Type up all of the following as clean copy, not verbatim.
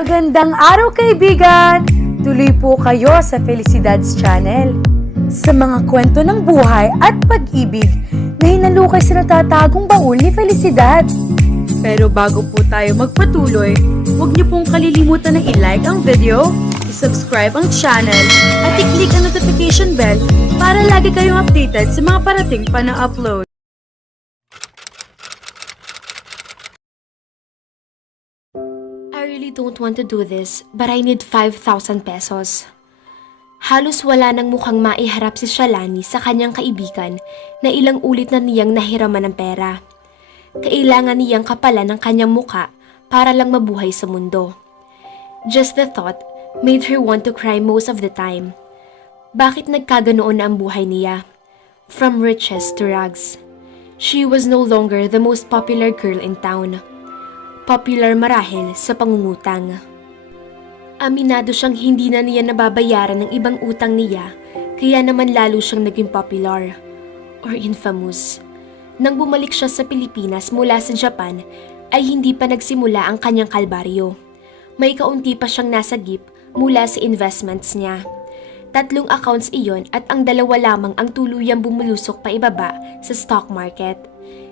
Magandang araw kaibigan! Tuloy po kayo sa Felicidad's Channel. Sa mga kwento ng buhay at pag-ibig na hinalukay sa natatagong baul ni Felicidad. Pero bago po tayo magpatuloy, huwag niyo pong kalilimutan na i-like ang video, i-subscribe ang channel, at i-click ang notification bell para lagi kayong updated sa mga parating pa na upload. I really don't want to do this, but I need 5,000 pesos. Halos wala nang mukhang maiharap si Shalani sa kanyang kaibigan na ilang ulit na niyang nahiraman ng pera. Kailangan niyang kapalan ng kanyang muka para lang mabuhay sa mundo. Just the thought made her want to cry most of the time. Bakit nagkaganoon na ang buhay niya? From riches to rags. She was no longer the most popular girl in town. Popular marahil sa pangungutang. Aminado siyang hindi na niya nababayaran ng ibang utang niya, kaya naman lalo siyang naging popular or infamous. Nang bumalik siya sa Pilipinas mula sa Japan, ay hindi pa nagsimula ang kanyang kalbaryo. May kaunti pa siyang nasagip mula sa investments niya. 3 accounts iyon at ang 2 lamang ang tuluyang bumulusok pa ibaba sa stock market.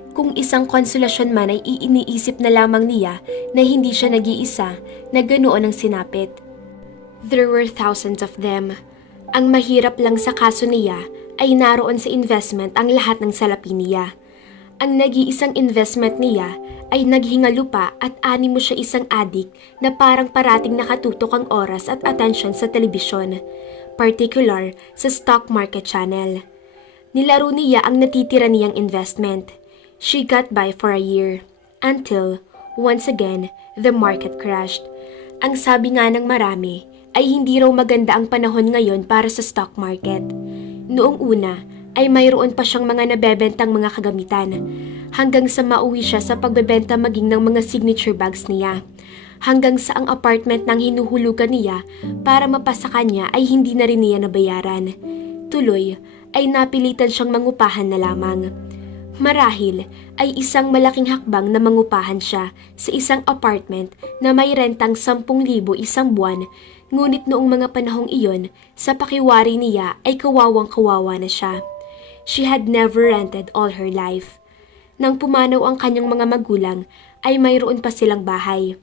Kung isang konsolasyon man ay iniisip na lamang niya na hindi siya nag-iisa na ganoon ang sinapit. There were thousands of them. Ang mahirap lang sa kaso niya ay naroon sa investment ang lahat ng salapi niya. Ang nag-iisang investment niya ay naghingalupa at animo siya isang adik na parang parating nakatutok ang oras at atensyon sa telebisyon, particular sa stock market channel. Nilaro niya ang natitira niyang investment. She got by for a year, until, once again, the market crashed. Ang sabi nga ng marami ay hindi raw maganda ang panahon ngayon para sa stock market. Noong una ay mayroon pa siyang mga nabebentang mga kagamitan, hanggang sa mauwi siya sa pagbebenta maging ng mga signature bags niya. Hanggang sa ang apartment ng hinuhulugan niya para mapasa kanya ay hindi na rin niya nabayaran. Tuloy ay napilitan siyang mangupahan na lamang. Marahil ay isang malaking hakbang na mangupahan siya sa isang apartment na may rentang 10,000 isang buwan, ngunit noong mga panahong iyon, sa pakiwari niya ay kawawang-kawawa na siya. She had never rented all her life. Nang pumanaw ang kanyang mga magulang, ay mayroon pa silang bahay.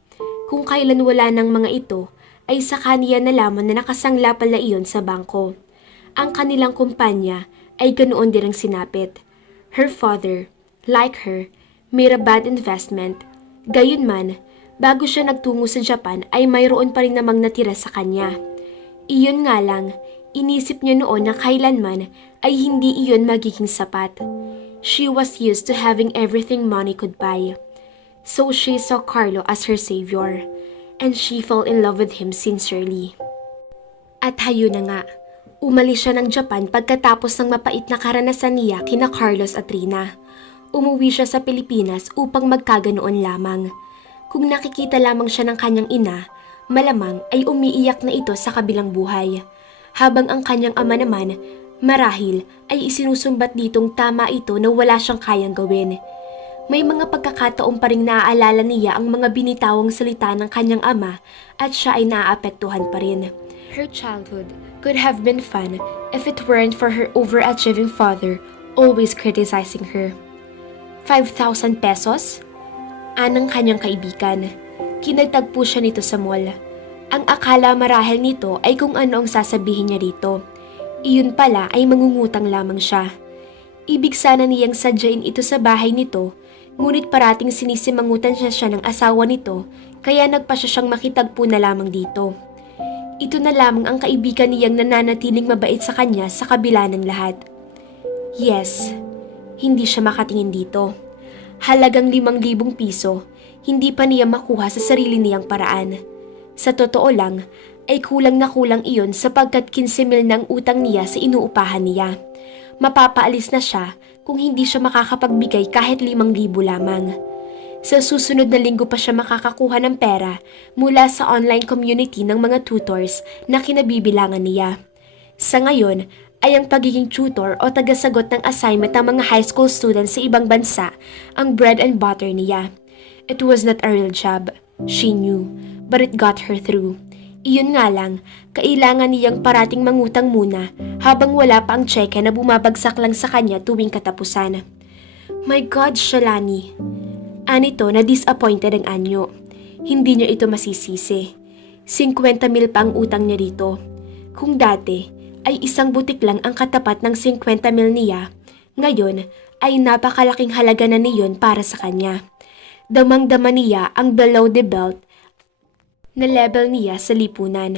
Kung kailan wala ng mga ito, ay sa kaniya nalaman na nakasangla pala iyon sa bangko. Ang kanilang kumpanya ay ganoon din ang sinapit. Her father, like her, made a bad investment. Gayunman, bago siya nagtungo sa Japan ay mayroon pa rin namang natira sa kanya. Iyon nga lang, inisip niya noon na kailanman ay hindi iyon magiging sapat. She was used to having everything money could buy. So she saw Carlo as her savior, and she fell in love with him sincerely. At hayo na nga. Umalis siya ng Japan pagkatapos ng mapait na karanasan niya kina Carlos at Rina. Umuwi siya sa Pilipinas upang magkaganoon lamang. Kung nakikita lamang siya ng kanyang ina, malamang ay umiiyak na ito sa kabilang buhay. Habang ang kanyang ama naman, marahil ay isinusumbat ditong tama ito na wala siyang kayang gawin. May mga pagkakataon pa ring naaalala niya ang mga binitawang salita ng kanyang ama at siya ay naaapektuhan pa rin. Her childhood could have been fun if it weren't for her overachieving father always criticizing her. 5,000 pesos? Anang kanyang kaibigan. Kinagtagpo siya nito sa mall. Ang akala marahil nito ay kung ano ang sasabihin niya dito. Iyon pala ay mangungutang lamang siya. Ibig sana niyang sadyain ito sa bahay nito, ngunit parating sinisimangutan siya ng asawa nito, kaya nagpa siya siyang makitagpo na lamang dito. Ito na lamang ang kaibigan niyang nananatiling mabait sa kanya sa kabila ng lahat. Yes, hindi siya makatingin dito. Halagang 5,000 piso, hindi pa niya makuha sa sarili niyang paraan. Sa totoo lang, ay kulang na kulang iyon sapagkat 15,000 ng utang niya sa inuupahan niya. Mapapaalis na siya kung hindi siya makakapagbigay kahit 5,000 lamang. Sa susunod na linggo pa siya makakakuha ng pera mula sa online community ng mga tutors na kinabibilangan niya. Sa ngayon ay ang pagiging tutor o tagasagot ng assignment ng mga high school students sa ibang bansa ang bread and butter niya. It was not a real job, she knew, but it got her through. Iyon nga lang, kailangan niyang parating mangutang muna habang wala pa ang tseke na bumabagsak lang sa kanya tuwing katapusan. My God, Shalani! Anito na disappointed ang anyo. Hindi niya ito masisisi. 50,000 pa ang utang niya dito. Kung dati ay isang butik lang ang katapat ng 50,000 niya, ngayon ay napakalaking halaga na niyon para sa kanya. Damang-dama niya ang below the belt na level niya sa lipunan.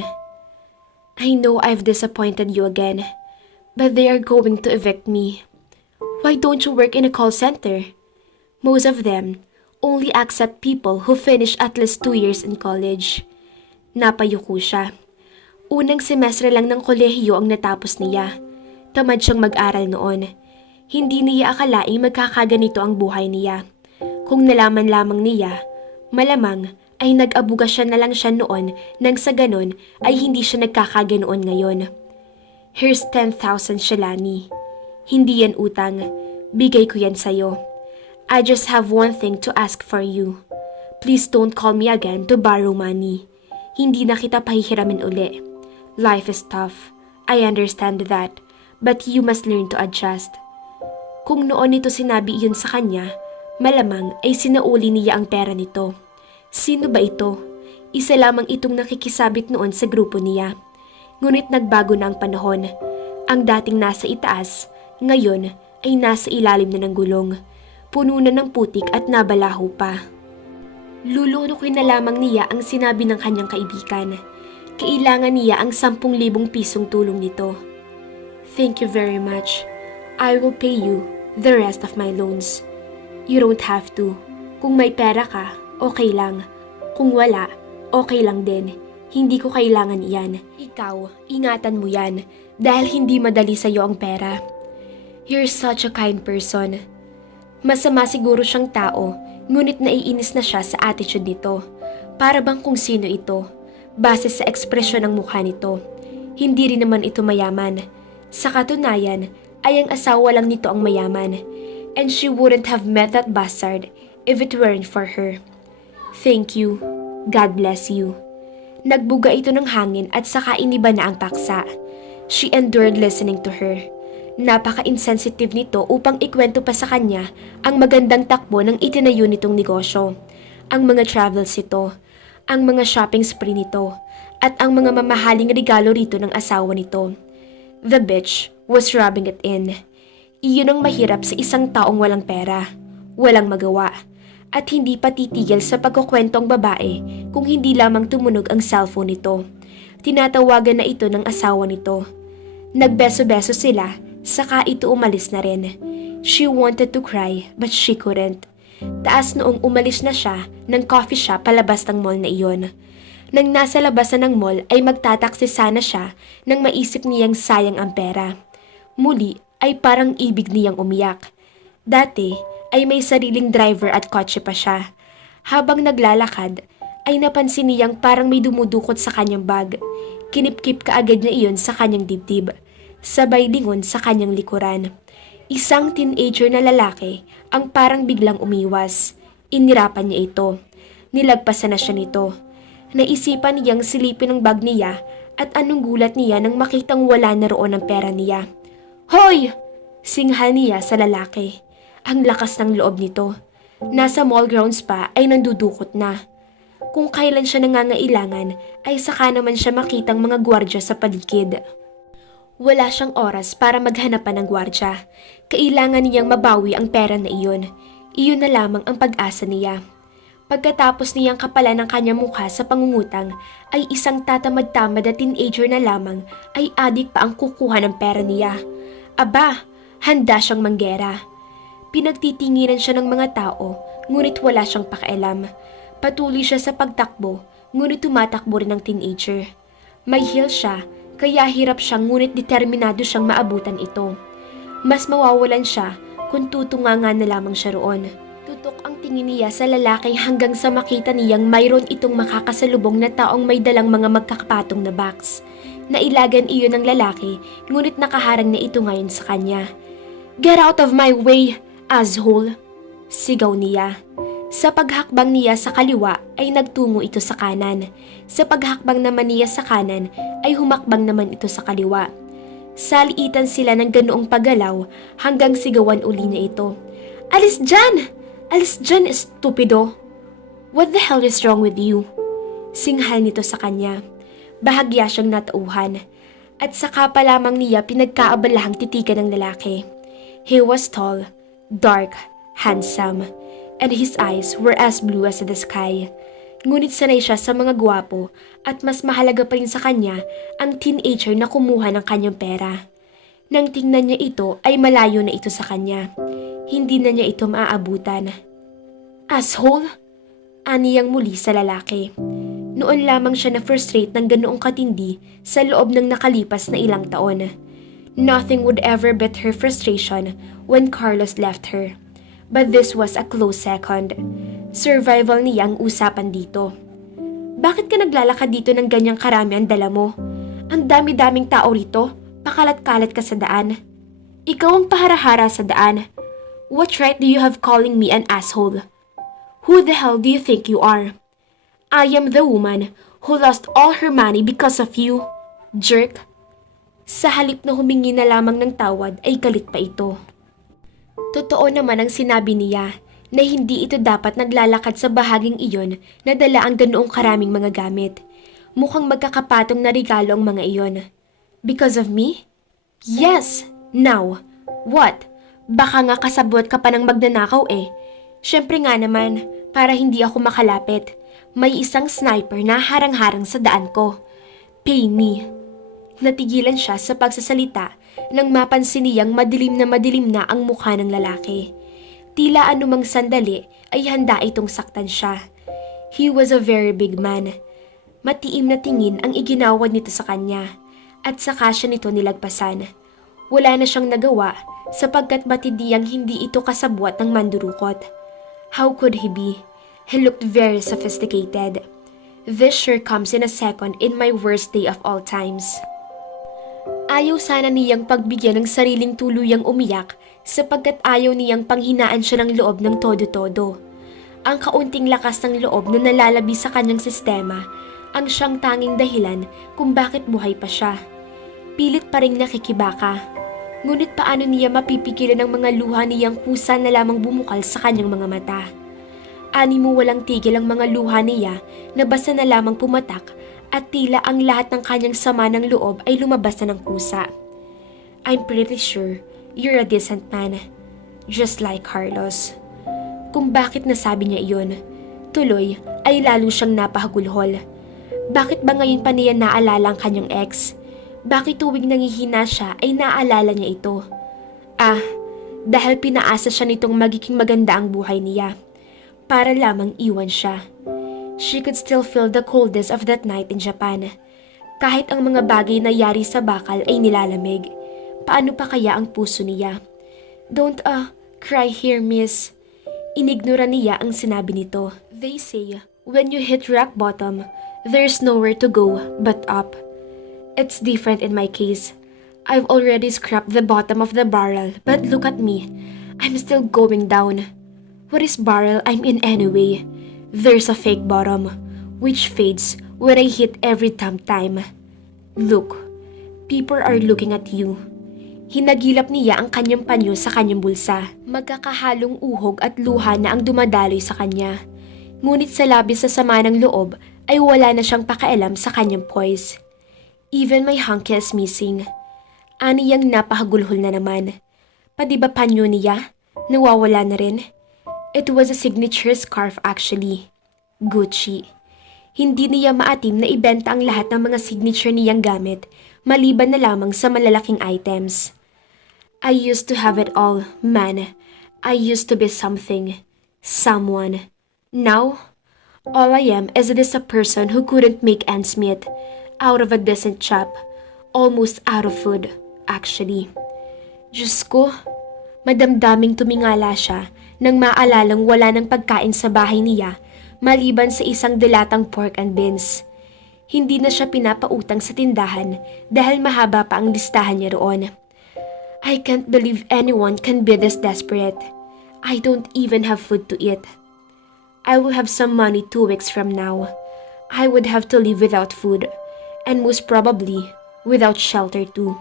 I know I've disappointed you again, but they are going to evict me. Why don't you work in a call center? Most of them only accept people who finish at least 2 years in college. Napayuko siya. Unang semestre lang ng kolehiyo ang natapos niya. Tamad siyang mag-aral noon. Hindi niya akalaing magkakaganito ang buhay niya. Kung nalaman lamang niya, malamang ay nag-abuga siya na lang siya noon nang sa ganon ay hindi siya nagkakaganoon ngayon. Here's 10,000, Shalani. Hindi yan utang. Bigay ko yan sa'yo. I just have one thing to ask for you. Please don't call me again to borrow money. Hindi na kita pahihiramin uli. Life is tough. I understand that. But you must learn to adjust. Kung noon ito sinabi iyon sa kanya, malamang ay sinauli niya ang pera nito. Sino ba ito? Isa lamang itong nakikisabit noon sa grupo niya. Ngunit nagbago na ang panahon. Ang dating nasa itaas, ngayon ay nasa ilalim na ng gulong. Puno na ng putik at nabalaho pa. Lulunukin na lamang niya ang sinabi ng kanyang kaibigan. Kailangan niya ang 10,000 pisong tulong nito. Thank you very much. I will pay you the rest of my loans. You don't have to. Kung may pera ka, okay lang. Kung wala, okay lang din. Hindi ko kailangan iyan. Ikaw, ingatan mo yan dahil hindi madali sa'yo ang pera. You're such a kind person. Masama siguro siyang tao, ngunit naiinis na siya sa attitude nito. Para bang kung sino ito. Base sa ekspresyon ng mukha nito. Hindi rin naman ito mayaman. Sa katunayan, ay ang asawa lang nito ang mayaman. And she wouldn't have met that bastard if it weren't for her. Thank you. God bless you. Nagbuga ito ng hangin at saka iniba na ang paksa. She endured listening to her. Napaka-insensitive nito upang ikwento pa sa kanya ang magandang takbo ng itinayo nitong negosyo. Ang mga travels ito, ang mga shopping spree nito, at ang mga mamahaling regalo rito ng asawa nito. The bitch was rubbing it in. Iyon ang mahirap sa isang taong walang pera, walang magawa. At hindi pa titigil sa pagkukwentong babae kung hindi lamang tumunog ang cellphone nito. Tinatawagan na ito ng asawa nito. Nagbeso-beso sila, saka ito umalis na rin. She wanted to cry but she couldn't. Taas noong umalis na siya ng coffee shop palabas ng mall na iyon. Nang nasa labasan ng mall ay magtataksi sana siya nang maisip niyang sayang ang pera. Muli ay parang ibig niyang umiyak. Dati ay may sariling driver at kotse pa siya. Habang naglalakad, ay napansin niyang parang may dumudukot sa kanyang bag. Kinipkip kaagad niya iyon sa kanyang dibdib. Sabay lingon sa kanyang likuran. Isang teenager na lalaki ang parang biglang umiwas. Inirapan niya ito. Nilagpasan na siya nito. Naisipan niyang silipin ang bag niya at anong gulat niya nang makitang wala na roon ang pera niya. Hoy! Singhal niya sa lalaki. Ang lakas ng loob nito. Nasa mall grounds pa ay nandudukot na. Kung kailan siya nangangailangan ay saka naman siya makitang mga gwardya sa paligid. Wala siyang oras para maghanap pa ng gwardya. Kailangan niyang mabawi ang pera na iyon. Iyon na lamang ang pag-asa niya. Pagkatapos niyang kapalan ng kanyang mukha sa pangungutang ay isang tatamad-tamad na teenager na lamang ay adik pa ang kukuha ng pera niya. Aba, handa siyang manggera. Pinagtitinginan siya ng mga tao, ngunit wala siyang pakialam. Patuloy siya sa pagtakbo, ngunit tumatakbo rin ang teenager. May heel siya, kaya hirap siya ngunit determinado siyang maabutan ito. Mas mawawalan siya kung tutunganga na lamang siya roon. Tutok ang tingin niya sa lalaki hanggang sa makita niyang mayroon itong makakasalubong na taong may dalang mga magkakapatong na box. Nailagan iyon ng lalaki, ngunit nakaharang na ito ngayon sa kanya. Get out of my way, asshole! Sigaw niya. Sa paghakbang niya sa kaliwa ay nagtungo ito sa kanan. Sa paghakbang naman niya sa kanan ay humakbang naman ito sa kaliwa. Saliitan sila ng ganoong paggalaw hanggang sigawan uli niya ito. Alis dyan! Alis dyan, estupido! What the hell is wrong with you? Singhal nito sa kanya. Bahagya siyang natauhan. At saka pa lamang niya pinagkaabalahang titigan ng lalaki. He was tall, dark, handsome, and his eyes were as blue as the sky. Ngunit sanay siya sa mga gwapo at mas mahalaga pa rin sa kanya ang teenager na kumuha ng kanyang pera. Nang tingnan niya ito ay malayo na ito sa kanya. Hindi na niya ito maaabutan. Asshole! Aniyang muli sa lalaki. Noon lamang siya na frustrate ng ganoong katindi sa loob ng nakalipas na ilang taon. Nothing would ever beat her frustration when Carlos left her. But this was a close second. Survival niya ang usapan dito. Bakit ka naglalakad dito ng ganyang karami ang dala mo? Ang dami-daming tao rito, pakalat-kalat ka sa daan. Ikaw ang paharahara sa daan. What right do you have calling me an asshole? Who the hell do you think you are? I am the woman who lost all her money because of you, jerk. Sa halip na humingi na lamang ng tawad ay galit pa ito. Totoo naman ang sinabi niya na hindi ito dapat naglalakad sa bahaging iyon na dala ang ganoong karaming mga gamit. Mukhang magkakapatong na regalo ang mga iyon. Because of me? Yes! Now, what? Baka nga kasabot ka pa ng magnanakaw eh. Siyempre nga naman, para hindi ako makalapit. May isang sniper na harang-harang sa daan ko. Pay me. Natigilan siya sa pagsasalita nang mapansin niyang madilim na ang mukha ng lalaki. Tila anumang sandali ay handa itong saktan siya. He was a very big man. Matiim na tingin ang iginawad nito sa kanya at saka siya nito nilagpasan. Wala na siyang nagawa sapagkat matindiyang hindi ito kasabwat ng mandurukot. How could he be? He looked very sophisticated. This sure comes in a second in my worst day of all times. Ayaw sana niyang pagbigyan ng sariling tuluyang umiyak sapagkat ayaw niyang panghinaan siya ng loob ng todo-todo. Ang kaunting lakas ng loob na nalalabi sa kanyang sistema ang siyang tanging dahilan kung bakit buhay pa siya. Pilit pa ring nakikibaka. Ngunit paano niya mapipigilan ang mga luha niyang kusa na lamang bumukal sa kanyang mga mata? Animo walang tigil ang mga luha niya na basta na lamang pumatak at tila ang lahat ng kanyang sama ng loob ay lumabas na ng kusa. I'm pretty sure you're a decent man, just like Carlos. Kung bakit nasabi niya iyon, tuloy ay lalo siyang napahagulhol. Bakit ba ngayon pa niya naalala ang kanyang ex? Bakit tuwing nangihina siya ay naalala niya ito? Dahil pinaasa siya nitong magiging maganda ang buhay niya. Para lamang iwan siya. She could still feel the coldness of that night in Japan. Kahit ang mga bagay na yari sa bakal ay nilalamig. Paano pa kaya ang puso niya? Don't cry here, miss. Inignora niya ang sinabi nito. They say, when you hit rock bottom, there's nowhere to go but up. It's different in my case. I've already scrapped the bottom of the barrel, but look at me. I'm still going down. What is barrel I'm in anyway? There's a fake bottom, which fades when I hit every time. Look, people are looking at you. Hinagilap niya ang kanyang panyo sa kanyang bulsa. Magkakahalong uhog at luha na ang dumadaloy sa kanya. Ngunit sa labis sa sama ng loob ay wala na siyang pakialam sa kanyang poise. Even my hanky is missing. Aniyang napahagulhol na naman. Pati ba panyo niya? Nawawala na rin. It was a signature scarf actually. Gucci. Hindi niya maatim na ibenta ang lahat ng mga signature niyang gamit, maliban na lamang sa malalaking items. I used to have it all, man. I used to be something. Someone. Now, all I am is a person who couldn't make ends meet. Out of a decent job. Almost out of food, actually. Diyos ko, madamdaming tumingala siya nang maalalang wala ng pagkain sa bahay niya maliban sa isang dilatang pork and beans. Hindi na siya pinapautang sa tindahan dahil mahaba pa ang listahan niya roon. I can't believe anyone can be this desperate. I don't even have food to eat. I will have some money 2 weeks from now. I would have to live without food, and most probably, without shelter too.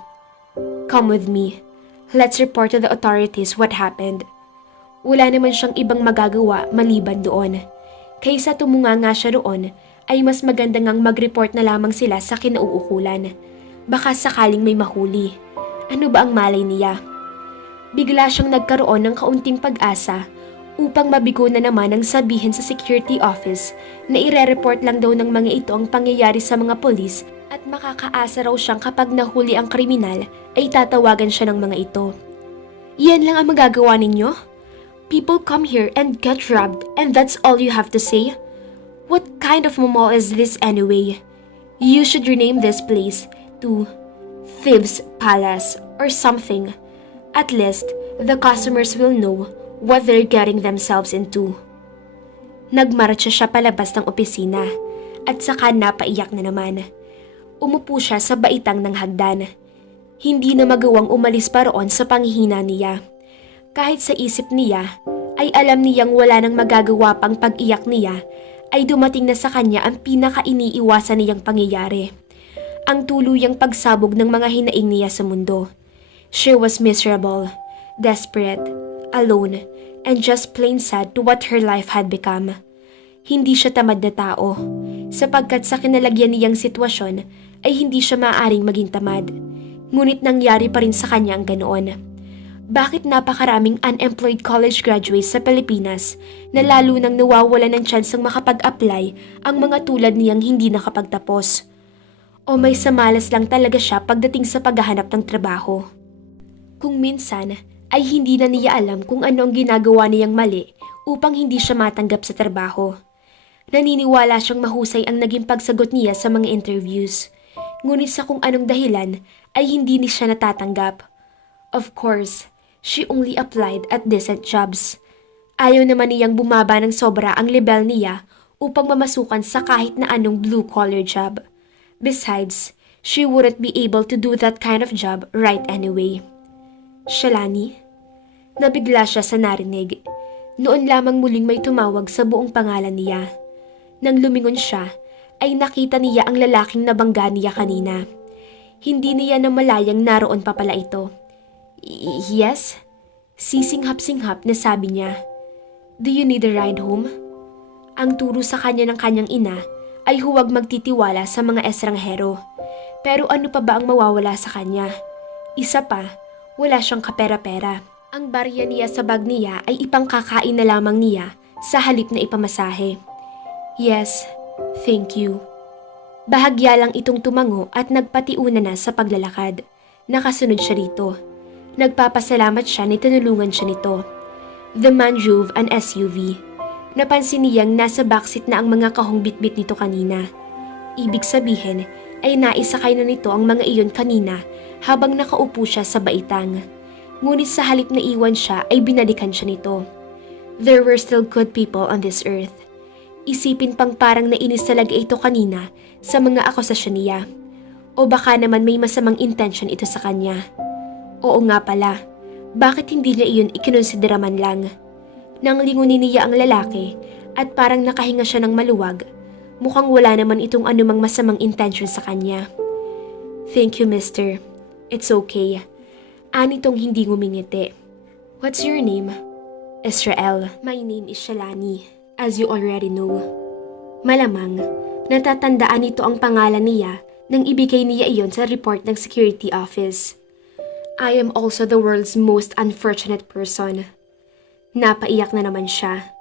Come with me. Let's report to the authorities what happened. Wala naman siyang ibang magagawa maliban doon. Kaysa tumunganga siya roon, ay mas maganda ngang mag-report na lamang sila sa kinauukulan. Baka sakaling may mahuli. Ano ba ang malay niya? Bigla siyang nagkaroon ng kaunting pag-asa upang mabigo na naman ang sabihin sa security office na ire-report lang daw ng mga ito ang pangyayari sa mga polis at makakaasa raw siyang kapag nahuli ang kriminal ay tatawagan siya ng mga ito. Yan lang ang magagawa ninyo? People come here and get robbed and that's all you have to say? What kind of mall is this anyway? You should rename this place to Thieves Palace or something. At least, the customers will know what they're getting themselves into. Nagmarcha siya palabas ng opisina at saka napaiyak na naman. Umupo siya sa baitang ng hagdan. Hindi na magawang umalis pa roon sa panghihina niya. Kahit sa isip niya, ay alam niyang wala nang magagawa pang pag-iyak niya, ay dumating na sa kanya ang pinaka-iniiwasan niyang pangyayari. Ang tuluyang pagsabog ng mga hinaing niya sa mundo. She was miserable, desperate, alone, and just plain sad to what her life had become. Hindi siya tamad na tao, sapagkat sa kinalagyan niyang sitwasyon ay hindi siya maaaring maging tamad. Ngunit nangyari pa rin sa kanya ang ganoon. Bakit napakaraming unemployed college graduates sa Pilipinas na lalo nang nawawala ng tsansang makapag-apply ang mga tulad niyang hindi nakapagtapos? O may samalas lang talaga siya pagdating sa paghahanap ng trabaho? Kung minsan ay hindi na niya alam kung ano ang ginagawa niyang mali upang hindi siya matanggap sa trabaho. Naniniwala siyang mahusay ang naging pagsagot niya sa mga interviews. Ngunit sa kung anong dahilan ay hindi ni siya natatanggap. Of course, she only applied at decent jobs. Ayaw naman niyang bumaba ng sobra ang level niya upang mamasukan sa kahit na anong blue-collar job. Besides, she wouldn't be able to do that kind of job right anyway. Shalani? Nabigla siya sa narinig. Noon lamang muling may tumawag sa buong pangalan niya. Nang lumingon siya, ay nakita niya ang lalaking nabangga niya kanina. Hindi niya namalayang naroon pa pala ito. Yes? Sisinghap-singhap na sabi niya. Do you need a ride home? Ang turo sa kanya ng kanyang ina ay huwag magtitiwala sa mga estranghero. Pero ano pa ba ang mawawala sa kanya? Isa pa, wala siyang kapera-pera. Ang barya niya sa bag niya ay ipangkakain na lamang niya sa halip na ipamasahe. Yes, thank you. Bahagya lang itong tumango at nagpatiuna na sa paglalakad. Nakasunod siya rito. Nagpapasalamat siya na tinulungan siya nito. The man drove an SUV. Napansin niyang nasa backseat na ang mga kahong bitbit nito kanina. Ibig sabihin ay naisakay na nito ang mga iyon kanina habang nakaupo siya sa baitang. Ngunit sa halip na iwan siya ay binalikan siya nito. There were still good people on this earth. Isipin pang parang nainis talaga ito kanina sa mga akusasyon niya. O baka naman may masamang intention ito sa kanya. Oo nga pala, bakit hindi niya iyon ikinonsidera man lang? Nang lingunin niya ang lalaki at parang nakahinga siya ng maluwag, mukhang wala naman itong anumang masamang intention sa kanya. Thank you, mister. It's okay. Anitong hindi ngumingiti. What's your name? Israel. My name is Shalani, as you already know. Malamang, natatandaan nito ang pangalan niya nang ibigay niya iyon sa report ng security office. I am also the world's most unfortunate person. Napaiyak na naman siya.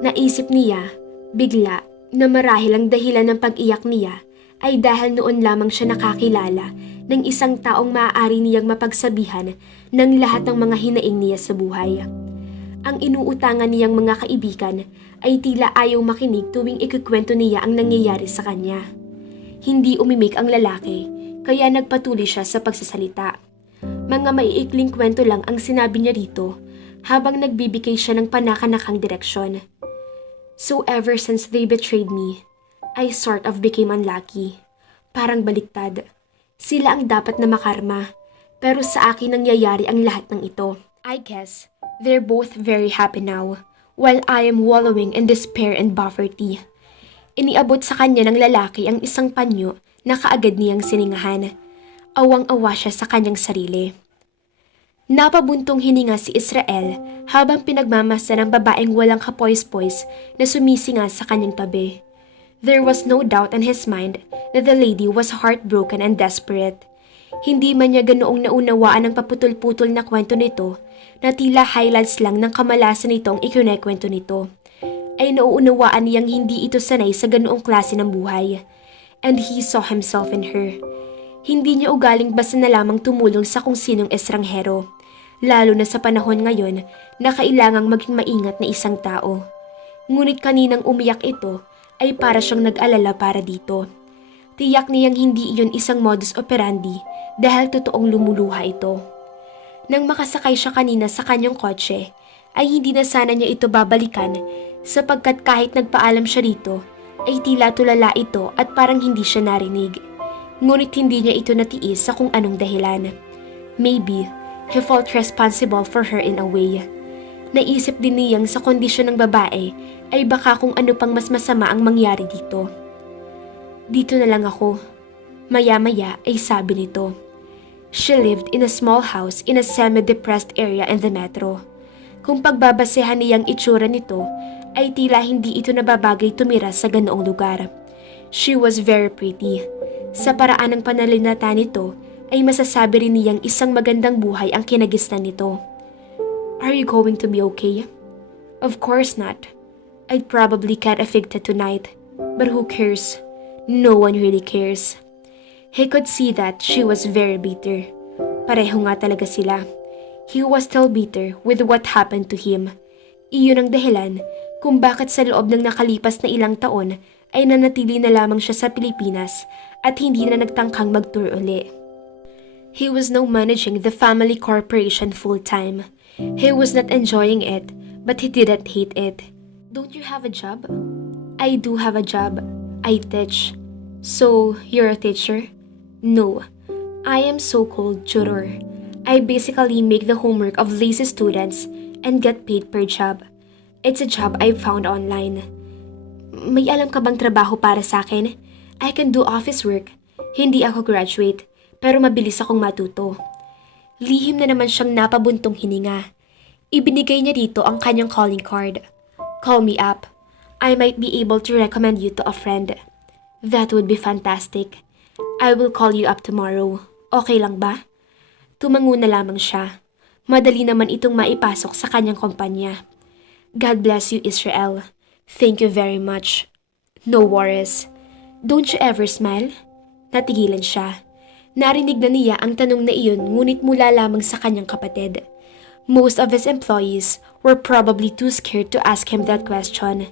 Naisip niya, bigla, na marahil ang dahilan ng pag-iyak niya ay dahil noon lamang siya nakakilala ng isang taong maaari niyang mapagsabihan ng lahat ng mga hinaing niya sa buhay. Ang inuutangan niyang mga kaibigan ay tila ayaw makinig tuwing ikukwento niya ang nangyayari sa kanya. Hindi umimik ang lalaki, kaya nagpatuloy siya sa pagsasalita. Mga maiikling kwento lang ang sinabi niya rito habang nagbibigay siya ng panakanakang direksyon. So ever since they betrayed me, I sort of became unlucky. Parang baliktad. Sila ang dapat na makarma, pero sa akin nangyayari ang lahat ng ito. I guess they're both very happy now. while I am wallowing in despair and poverty. Iniabot sa kanya ng lalaki ang isang panyo na kaagad niyang siningahan. Awang-awa siya sa kanyang sarili. Napabuntong hininga si Israel habang pinagmamasa ng babaeng walang kapoys-poys na sumisinga sa kanyang tabi. There was no doubt in his mind that the lady was heartbroken and desperate. Hindi man niya ganoong naunawaan ang paputol-putol na kwento nito na tila highlights lang ng kamalasan nitong ikinekwento nito. Ay nauunawaan niyang hindi ito sanay sa ganoong klase ng buhay. And he saw himself in her. Hindi niya ugaling basta na lamang tumulong sa kung sinong estranghero. Lalo na sa panahon ngayon na kailangang maging maingat na isang tao. Ngunit kaninang umiyak ito ay para siyang nag-alala para dito. Tiyak niyang hindi iyon isang modus operandi dahil totoong lumuluha ito. Nang makasakay siya kanina sa kanyang kotse, ay hindi na sana niya ito babalikan sapagkat kahit nagpaalam siya rito, ay tila tulala ito at parang hindi siya narinig. Ngunit hindi niya ito natiis sa kung anong dahilan. Maybe, he felt responsible for her in a way. Naisip din niyang sa kondisyon ng babae ay baka kung ano pang mas masama ang mangyari dito. Dito na lang ako. Maya-maya ay sabi nito. She lived in a small house in a semi-depressed area in the metro. Kung pagbabasehan niyang itsura nito, ay tila hindi ito nababagay tumira sa ganoong lugar. She was very pretty. Sa paraan ng pananalita nito, ay masasabi rin niyang isang magandang buhay ang kinagisnan nito. Are you going to be okay? Of course not. I'd probably get evicted tonight. But who cares? No one really cares. He could see that she was very bitter. Pareho nga talaga sila. He was still bitter with what happened to him. Iyon ang dahilan kung bakit sa loob ng nakalipas na ilang taon ay nanatili na lamang siya sa Pilipinas at hindi na nagtangkang mag-tour uli. He was now managing the family corporation full-time. He was not enjoying it, but he didn't hate it. Don't you have a job? I do have a job. I teach. So, you're a teacher? No. I am so-called tutor. I basically make the homework of lazy students and get paid per job. It's a job I found online. May alam ka bang trabaho para sa akin? I can do office work. Hindi ako graduate, pero mabilis akong matuto. Lihim na naman siyang napabuntong hininga. Ibinigay niya dito ang kanyang calling card. Call me up. I might be able to recommend you to a friend. That would be fantastic. I will call you up tomorrow. Okay lang ba? Tumango na lamang siya. Madali naman itong maipasok sa kanyang kumpanya. God bless you, Israel. Thank you very much. No worries. Don't you ever smile? Natigilan siya. Narinig na niya ang tanong na iyon ngunit mula lamang sa kanyang kapatid. Most of his employees were probably too scared to ask him that question.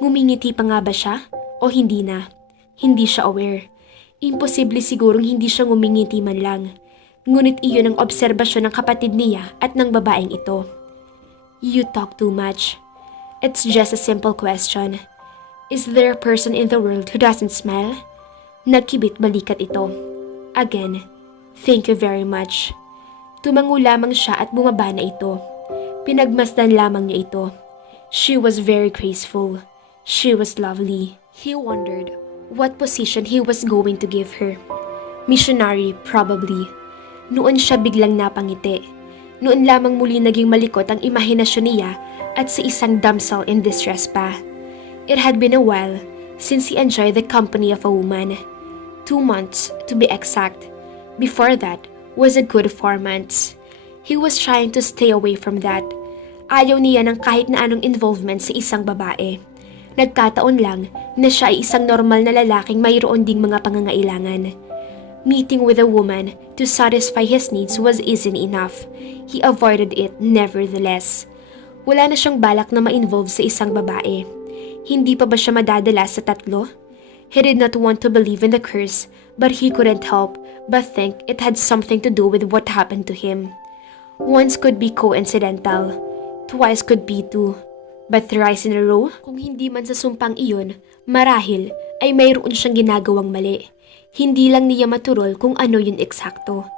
Ngumingiti pa nga ba siya? O hindi na? Hindi siya aware. Imposible sigurong hindi siya ngumingiti man lang. Ngunit iyon ang obserbasyon ng kapatid niya at ng babaeng ito. You talk too much. It's just a simple question. Is there a person in the world who doesn't smile? Nagkibit balikat ito. Again, thank you very much. Tumango lamang siya at bumaba na ito. Pinagmasdan lamang niya ito. She was very graceful. She was lovely. He wondered what position he was going to give her. Missionary, probably. Noon siya biglang napangiti. Noon lamang muli naging malikot ang imahinasyon niya at sa isang damsel in distress pa. It had been a while since he enjoyed the company of a woman. 2 months, to be exact. Before that was a good 4 months. He was trying to stay away from that. Ayaw niya ng kahit na anong involvement sa isang babae. Nagkataon lang na siya ay isang normal na lalaking mayroon ding mga pangangailangan. Meeting with a woman to satisfy his needs was easy enough. He avoided it nevertheless. Wala na siyang balak na ma-involve sa isang babae. Hindi pa ba siya madadala sa 3? He did not want to believe in the curse, but he couldn't help but think it had something to do with what happened to him. Once could be coincidental, twice could be 2. But thrice in a row, kung hindi man sa sumpang iyon, marahil ay mayroon siyang ginagawang mali. Hindi lang niya maturol kung ano yun eksakto.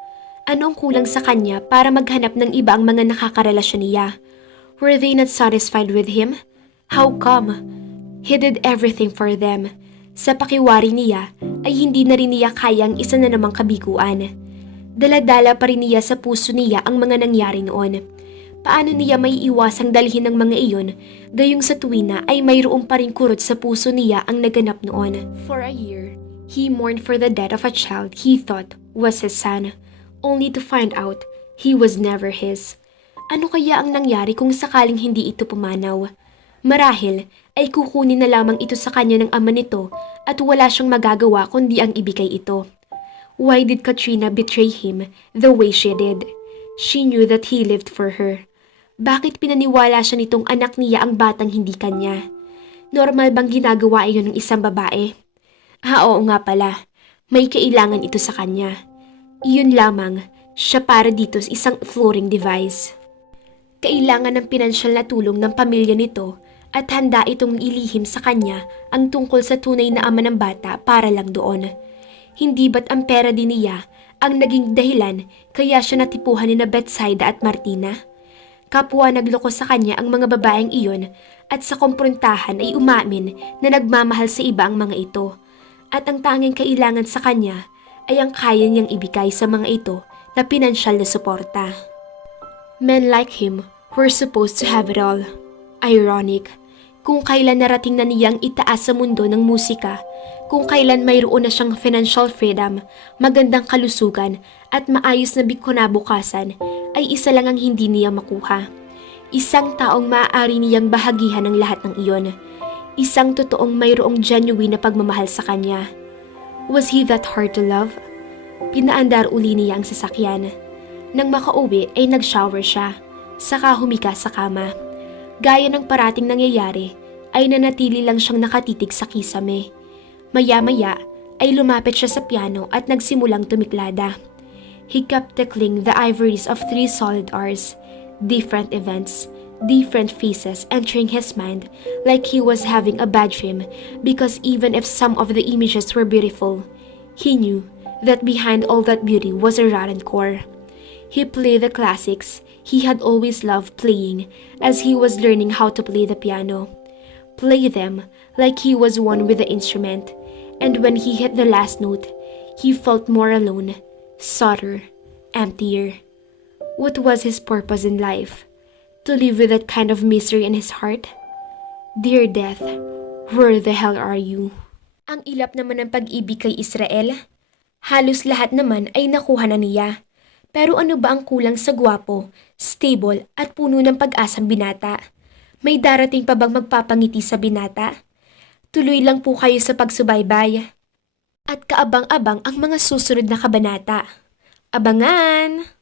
Ano ang kulang sa kanya para maghanap ng iba ang mga nakakarelasyon niya? Were they not satisfied with him? How come? He did everything for them. Sa pakiwari niya ay hindi na rin niya kayang isa na namang kabiguan. Dala-dala pa rin niya sa puso niya ang mga nangyari noon. Paano niya may iwasang dalhin ng mga iyon, gayong sa tuwina ay mayroong pa rin kurot sa puso niya ang naganap noon. For a year, he mourned for the death of a child he thought was his son, only to find out he was never his. Ano kaya ang nangyari kung sakaling hindi ito pumanaw? Marahil ay kukunin na lamang ito sa kanya ng ama nito at wala siyang magagawa kundi ang ibigay ito. Why did Katrina betray him the way she did? She knew that he lived for her. Bakit pinaniwala siya nitong anak niya ang batang hindi kanya? Normal bang ginagawa iyon ng isang babae? Oo nga pala, may kailangan ito sa kanya. Iyon lamang, siya para dito sa isang flooring device. Kailangan ng pinansyal na tulong ng pamilya nito at handa itong ilihim sa kanya ang tungkol sa tunay na ama ng bata para lang doon. Hindi ba't ang pera din niya ang naging dahilan kaya siya natipuhan ni na Betsaida at Martina? Kapwa nagloko sa kanya ang mga babaeng iyon at sa komprontahan ay umamin na nagmamahal sa iba ang mga ito. At ang tanging kailangan sa kanya ay ang kaya niyang ibigay sa mga ito na pinansyal na suporta. Men like him were supposed to have it all. Ironic, kung kailan narating na niyang itaas sa mundo ng musika, kung kailan mayroon na siyang financial freedom, magandang kalusugan at maayos na kinabukasan, ay isa lang ang hindi niya makuha. Isang taong maaari niyang bahagihan ng lahat ng iyon. Isang totoong mayroong genuine na pagmamahal sa kanya. Was he that hard to love? Pinaandar uli niya ang sasakyan. Nang makauwi ay nag-shower siya, saka humika sa kama. Gaya ng parating nangyayari, ay nanatili lang siyang nakatitig sa kisame. Maya-maya ay lumapit siya sa piano at nagsimulang tumiklada. He kept tickling the ivories of 3 solid hours, different events, different faces entering his mind like he was having a bad dream because even if some of the images were beautiful, he knew that behind all that beauty was a rotten core. He played the classics he had always loved playing as he was learning how to play the piano. Play them like he was one with the instrument, and when he hit the last note, he felt more alone, sadder, emptier. What was his purpose in life? To live with that kind of misery in his heart? Dear death, where the hell are you? Ang ilap naman ng pag-ibig kay Israel. Halos lahat naman ay nakuha na niya. Pero ano ba ang kulang sa gwapo, stable at puno ng pag-asang binata? May darating pa bang magpapangiti sa binata? Tuloy lang po kayo sa pagsubaybay. At kaabang-abang ang mga susunod na kabanata. Abangan!